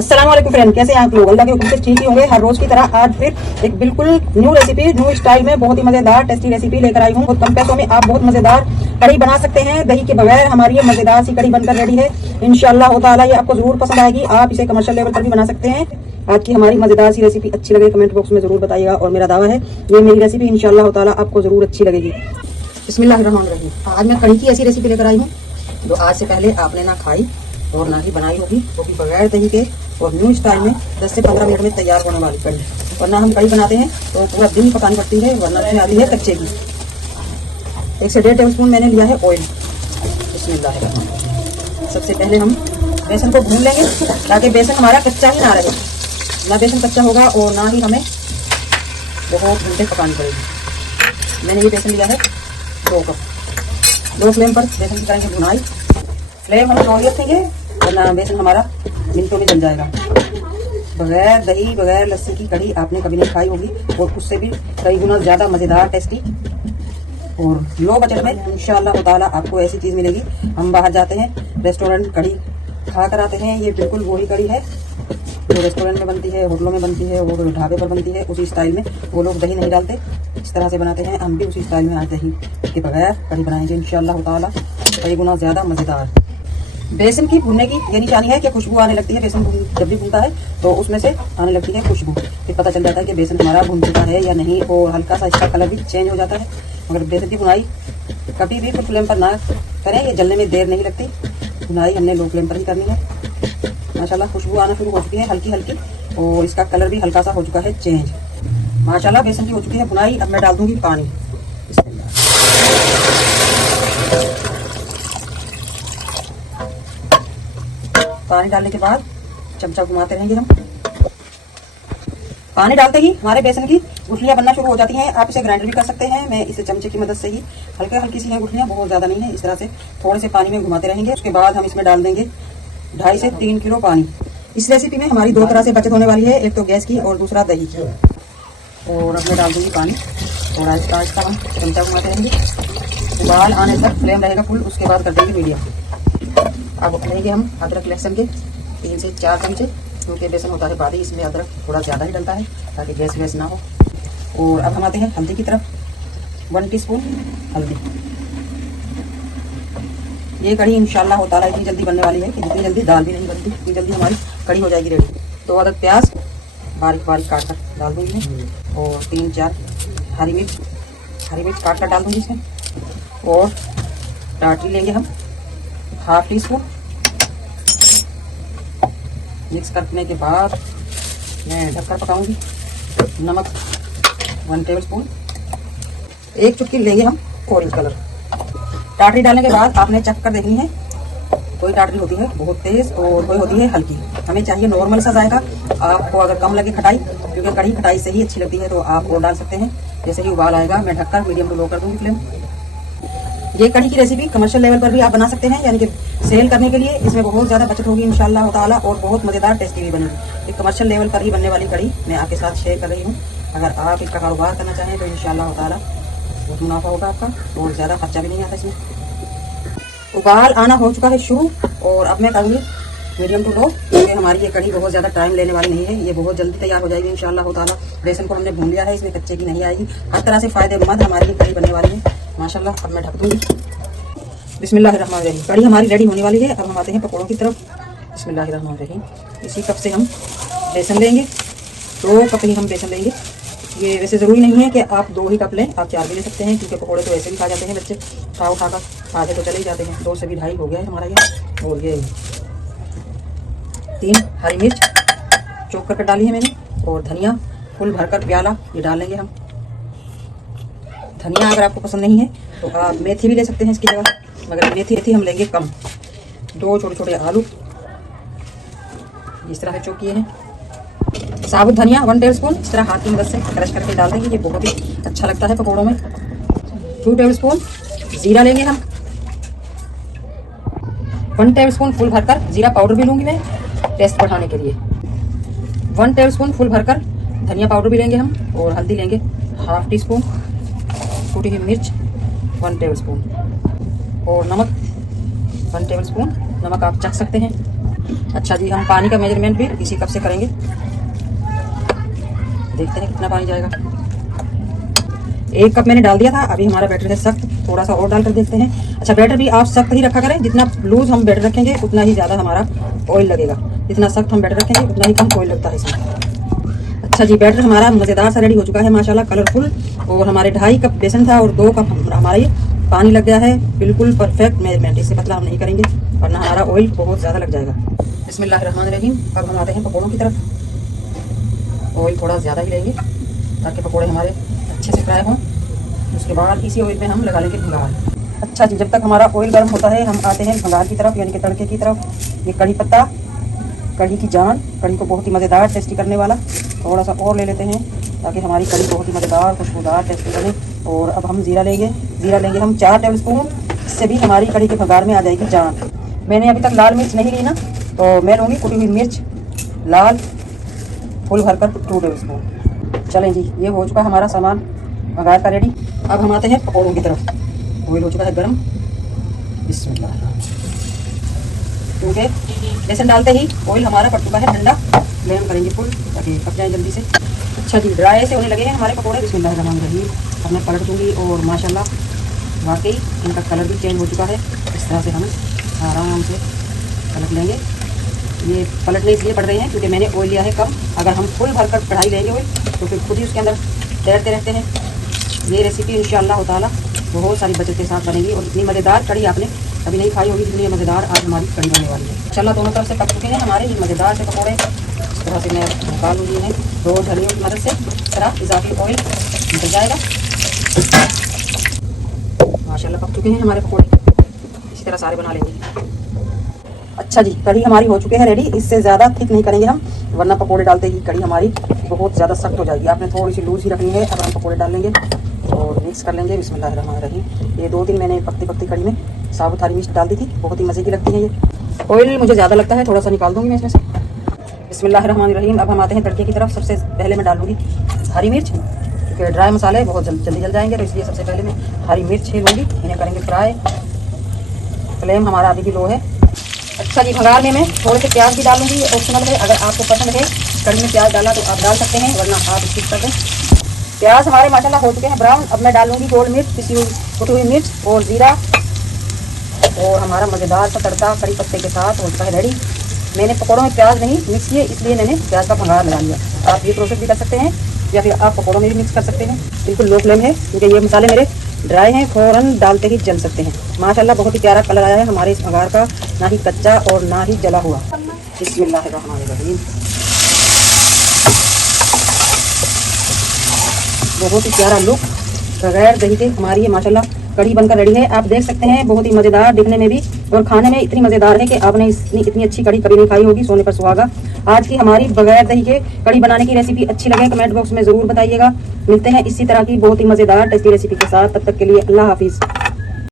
अस्सलाम वालेकुम फ्रेंड, कैसे हैं आप लोग? अल्लाह के हुक्म से ठीक ही होंगे। हर रोज की तरह आज फिर एक बिल्कुल न्यू रेसिपी, न्यू स्टाइल में बहुत ही मजेदार टेस्टी रेसिपी लेकर आई हूँ। बहुत कम पैसों में आप बहुत मजेदार कढ़ी बना सकते हैं। दही के बगैर हमारी ये मजेदार सी कढ़ी बनकर रेडी है। इंशाल्लाह ताला ये आपको जरूर पसंद आएगी। आप इसे कमर्शियल लेवल पर भी बना सकते हैं। आज की हमारी मजेदार सी रेसिपी अच्छी लगे कमेंट बॉक्स में जरूर बताइएगा और मेरा दावा है ये मेरी रेसिपी इंशाल्लाह ताला आपको जरूर अच्छी लगेगी। बिस्मिल्लाहिर्रहमानिर्रहीम। आज मैं कढ़ी की ऐसी रेसिपी लेकर आई हूँ जो आज से पहले आपने ना खाई और ना ही बनाई होगी, वो भी बगैर दही के और न्यू स्टाइल में 10 से 15 मिनट में तैयार होने वाली कढ़ी। वरना हम कढ़ी बनाते हैं तो पूरा दिन पकानी पड़ती है, वरना उसमें आती है कच्चे की। 1 से 1.5 टेबल स्पून मैंने लिया है ऑयल। बिस्मिल्लाह। सबसे पहले हम बेसन को भून लेंगे ताकि बेसन हमारा कच्चा ही ना रहे। ना बेसन कच्चा होगा और ना ही हमें बहुत घंटे पकानी पड़ेगी। मैंने ये बेसन लिया है 2 कप। लो फ्लेम पर बेसन की करेंगे भुनाई। फ्लेम हम लो ही रखेंगे वरना बेसन हमारा मिनटों में जल जाएगा। बगैर दही बगैर लस्सी की कढ़ी आपने कभी नहीं खाई होगी और उससे भी कई गुना ज्यादा मजेदार टेस्टी और लो बजट में इंशाअल्लाह ताला आपको ऐसी चीज मिलेगी। हम बाहर जाते हैं रेस्टोरेंट कढ़ी खा कर आते हैं, ये बिल्कुल वही कढ़ी है जो रेस्टोरेंट में बनती है, होटलों में बनती है, वो ढाबे पर बनती है। उसी स्टाइल में वो लोग दही नहीं डालते, इस तरह से बनाते हैं। हम भी उसी स्टाइल में आज दही के बगैर कढ़ी बनाएंगे इंशाअल्लाह ताला कई गुना ज्यादा मजेदार। बेसन की भुनने की ये निशानी है कि खुशबू आने लगती है। बेसन जब भी भुनता है तो उसमें से आने लगती है खुशबू, फिर पता चल जाता है कि बेसन हमारा भुन चुका है या नहीं। और हल्का सा इसका कलर भी चेंज हो जाता है। मगर बेसन की भुनाई कभी भी फुल फ्लेम पर ना करें, ये जलने में देर नहीं लगती। भुनाई हमने लो फ्लेम पर ही करनी है। माशाल्लाह खुशबू आना शुरू हो चुकी है हल्की हल्की और इसका कलर भी हल्का सा हो चुका है चेंज। माशाल्लाह बेसन की हो चुकी है भुनाई। अब मैं डाल दूंगी पानी। पानी डालने के बाद चमचा घुमाते रहेंगे हम। पानी डालते ही हमारे बेसन की गुठलियां बनना शुरू हो जाती हैं। आप इसे ग्राइंडर भी कर सकते हैं। मैं इसे चमचे की मदद से ही हल्के हल्की सी हैं गुठलियां, बहुत ज्यादा नहीं है। इस तरह से थोड़े से पानी में घुमाते रहेंगे। उसके बाद हम इसमें डाल देंगे 2.5 से 3 किलो पानी। इस रेसिपी में हमारी 2 तरह से बचत होने वाली है, एक तो गैस की और दूसरा दही की। और अब मैं डाल दूंगी पानी। थोड़ा आहिस्ता आहिस्ता हम चमचा घुमाते रहेंगे। उबाल आने तक फ्लेम रहेगा फुल, उसके बाद कर देंगे मीडियम। अब लेंगे हम अदरक लहसुन के 3 से 4 चमचे, क्योंकि बेसन होता है भारी, इसमें अदरक थोड़ा ज़्यादा ही डलता है ताकि गैस वैस ना हो। और अब हम आते हैं हल्दी की तरफ। 1 टीस्पून हल्दी। ये कढ़ी इंशाअल्लाह ताला इतनी जल्दी बनने वाली है कि जितनी जल्दी दाल भी नहीं बनती उतनी जल्दी हमारी कढ़ी हो जाएगी रेडी। 2 अदद प्याज बारीक बारीक काट कर डाल दूँगी मैं और 3-4 हरी मिर्च काट कर डाल दूँगी इसमें। और टाटरी लेंगे हम 1/2 टीस्पून। मिक्स करने के बाद मैं ढककर पकाऊंगी। नमक 1 टेबल स्पून। 1 चुटकी लेंगे हम ऑरेंज कलर। टाटरी डालने के बाद आपने चख कर देखनी है। कोई टाटरी होती है बहुत तेज और कोई होती है हल्की। हमें चाहिए नॉर्मल सा जाएगा। आपको अगर कम लगे खटाई, क्योंकि कढ़ी खटाई से ही अच्छी लगती है, तो आप और डाल सकते हैं। जैसे ही उबाल आएगा मैं ढककर मीडियम टू लो कर दूंगी फ्लेम। ये कढ़ी की रेसिपी कमर्शियल लेवल पर भी आप बना सकते हैं, यानी कि सेल करने के लिए। इसमें बहुत ज़्यादा बचत होगी इंशाअल्लाह ताला और बहुत मज़ेदार टेस्टी भी बनेगी। ये कमर्शियल लेवल पर ही बनने वाली कढ़ी मैं आपके साथ शेयर कर रही हूँ। अगर आप इसका कारोबार करना चाहें तो इंशाअल्लाह ताला बहुत मुनाफा होगा आपका और ज़्यादा खर्चा भी नहीं आता इसमें। उबाल आना हो चुका है शुरू और अब मैं करूँगी मीडियम टू लो, क्योंकि हमारी ये कढ़ी बहुत ज़्यादा टाइम लेने वाली नहीं है। ये बहुत जल्दी तैयार हो जाएगी इंशाअल्लाह ताला। बेसन को हमने भून लिया है, इसमें कच्चे की नहीं आएगी। हर तरह से फ़ायदेमंद हमारी ये कढ़ी बनने वाली है माशाल्लाह। अब मैं ढक दूँगी। बिस्मिल्लाहिर्रहमानिर्रहीम। कढ़ी हमारी रेडी होने वाली है। अब हम आते हैं पकौड़ों की तरफ। बिस्मिल्लाहिर्रहमानिर्रहीम। इसी कप से हम बेसन लेंगे। 2 कप ही हम बेसन लेंगे। ये वैसे ज़रूरी नहीं है कि आप 2 ही कप लें, आप 4 भी ले सकते हैं, क्योंकि पकौड़े तो ऐसे भी खा जाते हैं बच्चे। उठाकर आधे तो चले ही जाते हैं। 2 से भी 2.5 हो गया है हमारा ये। और ये 3 हरी मिर्च चॉप कर डाली है मैंने। और धनिया फुल भरकर प्याला ये डाल लेंगे हम। धनिया अगर आपको पसंद नहीं है तो आप मेथी भी ले सकते हैं इसकी जगह, मगर मेथी हम लेंगे कम। 2 छोटे छोटे आलू इस तरह से चॉप किए हैं। साबुत धनिया 1 टेबल स्पून इस तरह हाथ की मदद से क्रश करके डाल देंगे। ये बहुत ही अच्छा लगता है पकौड़ों में। 2 टेबल स्पून जीरा लेंगे हम। 1 टेबल स्पून फुल भरकर जीरा पाउडर भी लूँगी मैं टेस्ट बढ़ाने के लिए। 1 टेबल स्पून फुल भरकर धनिया पाउडर भी लेंगे हम। और हल्दी लेंगे 1/2 टीस्पून। कुटी हुई मिर्च 1 टेबल स्पून। और नमक 1 टेबल स्पून। नमक आप चख सकते हैं। अच्छा जी, हम पानी का मेजरमेंट भी इसी कप से करेंगे। देखते हैं कितना पानी जाएगा। 1 कप मैंने डाल दिया था। अभी हमारा बैटर है सख्त, थोड़ा सा और डालकर देखते हैं। अच्छा, बैटर भी आप सख्त ही रखा करें। जितना लूज हम बैटर रखेंगे उतना ही ज़्यादा हमारा ऑयल लगेगा। जितना सख्त हम बैटर रखेंगे उतना ही कम ऑयल लगता है इसमें। अच्छा जी, बैटर हमारा मज़ेदार सा रेडी हो चुका है माशाल्लाह, कलरफुल। और हमारे 2.5 कप बेसन था और 2 कप हमारा ये पानी लग गया है। बिल्कुल परफेक्ट मेजरमेंट। इससे पतला हम नहीं करेंगे वरना हमारा ऑयल बहुत ज़्यादा लग जाएगा। बिस्मिल्लाहिर्रहमानिर्रहीम। अब हम आते हैं पकौड़ों की तरफ। ऑयल थोड़ा ज़्यादा ही लेंगे ताकि पकौड़े हमारे अच्छे से फ्राई हों। उसके बाद इसी ऑयल में हम लगा लेंगे भंगार। अच्छा जी, जब तक हमारा ऑयल गर्म होता है हम आते हैं भंगार की तरफ, यानी कि तड़के की तरफ। ये कड़ी पत्ता, कड़ी की जान, कड़ी को बहुत ही मज़ेदार टेस्टी करने वाला थोड़ा सा और ले लेते हैं ताकि हमारी कड़ी बहुत ही मज़ेदार खुशबूदार टेस्टी बने। और अब हम ज़ीरा लेंगे हम 4 टेबल स्पून। इससे भी हमारी कड़ी के भंगार में आ जाएगी जान। मैंने अभी तक लाल मिर्च नहीं ली ना, तो मैं लूँगी कुटी हुई मिर्च लाल फुल भरकर 2 टेबल स्पून। चलें जी, ये हो चुका हमारा सामान भंगार का रेडी। अब हम आते हैं पकौड़ों की तरफ। ऑयल हो चुका है गर्म। बिस्मिल्लाह। क्योंकि बेसन डालते ही ऑयल हमारा पक चुका है ठंडा। फ्लेम करेंगे फुल ताकि पक जाए जल्दी से। अच्छा जी, ड्राई से होने लगे हैं हमारे पकौड़े। बिस्मिल्लाहिर्रहमानिर्रहीम। अब मैं पलट दूँगी और माशाल्लाह वाकई इनका कलर भी चेंज हो चुका है। इस तरह से हम आराम से पलट लेंगे। ये पलटने इसलिए पड़ रहे हैं क्योंकि मैंने ऑयल लिया है कम। अगर हम फुल भरकर कढ़ाई लेंगे ऑयल तो फिर खुद ही उसके अंदर तैरते रहते हैं। ये रेसिपी इंशाअल्लाह ताला बहुत सारी बचत के साथ बनेगी और इतनी मज़ेदार कड़ी आपने कभी नहीं खाई होगी जितनी मज़ेदार आज हमारी कड़ी बनने वाली है। इंशाअल्लाह दोनों तरफ से पक चुके हैं हमारे ये मज़ेदार से पकौड़े। इस तरह से मैं निकाल लूँगी इन्हें 2 झलियों की मदद से। इस तरह इजाफी ऑयल निकल जाएगा। माशाल्लाह पक चुके हैं हमारे पकौड़े। इसी तरह सारे बना लेंगे। अच्छा जी, कड़ी हमारी हो चुके हैं रेडी। इससे ज़्यादा थिक नहीं करेंगे हम वरना पकौड़े डालते ही कड़ी हमारी बहुत ज़्यादा सख्त हो जाएगी। आपने थोड़ी सी लूज ही रखनी है। अब हम पकौड़े डाल लेंगे और मिक्स कर लेंगे। बिस्मिल्लाहिर्रहमानिर्रहीम। ये 2 दिन मैंने पकती पकती कड़ी में साबुत हरी मिर्च डाल दी थी, बहुत ही मज़े की लगती है ये। ऑयल मुझे ज़्यादा लगता है, थोड़ा सा निकाल दूँगी मैं इसमें से। बिस्मिल्लाहिर्रहमानिर्रहीम। अब हम आते हैं तड़के की तरफ। सबसे पहले मैं डालूँगी हरी मिर्च क्योंकि ड्राई मसाले बहुत जल्दी जल जाएंगे, तो इसलिए सबसे पहले मैं हरी मिर्च ही लूँगी। इन्हें करेंगे फ्राई। फ्लेम हमारा अभी भी लो है। अच्छा जी, भंगार में मैं थोड़े से प्याज भी डालूंगी। ये ऑप्शनल है, अगर आपको पसंद है कड़ी में प्याज डाला तो आप डाल सकते हैं वरना आप स्किप कर दें। प्याज हमारे माशाल्लाह हो चुके हैं ब्राउन। अब मैं डालूंगी गोल मिर्च, पिसी हुई कुटी हुई मिर्च और ज़ीरा। और हमारा मज़ेदार सा तड़का कड़ी पत्ते के साथ हो चुका है रेडी। मैंने पकौड़ों में प्याज नहीं मिक्स किए इसलिए मैंने प्याज का भंगार लगा लिया। आप ये प्रोसेस भी कर सकते हैं या फिर आप पकौड़ों में भी मिक्स कर सकते हैं। बिल्कुल लो फ्लेम है क्योंकि ये मसाले मेरे ड्राई हैं, फ़ौरन डालते ही जल सकते हैं। माशाल्लाह बहुत ही प्यारा कलर आया है हमारे इस भंगार का, ना ही कच्चा और ना ही जला हुआ। बिस्मिल्लाहिर्रहमानिर्रहीम। बहुत ही प्यारा लुक बगैर दही के हमारी ये माशाल्लाह कड़ी बनकर रेडी है। आप देख सकते हैं बहुत ही मज़ेदार दिखने में भी और खाने में इतनी मज़ेदार है कि आपने इतनी अच्छी कड़ी कभी नहीं खाई होगी। सोने पर सुहागा। आज की हमारी बगैर दही के कड़ी बनाने की रेसिपी अच्छी लगे कमेंट बॉक्स में ज़रूर बताइएगा। मिलते हैं इसी तरह की बहुत ही मज़ेदार टेस्टी रेसिपी के साथ। तब तक के लिए अल्लाह हाफिज़।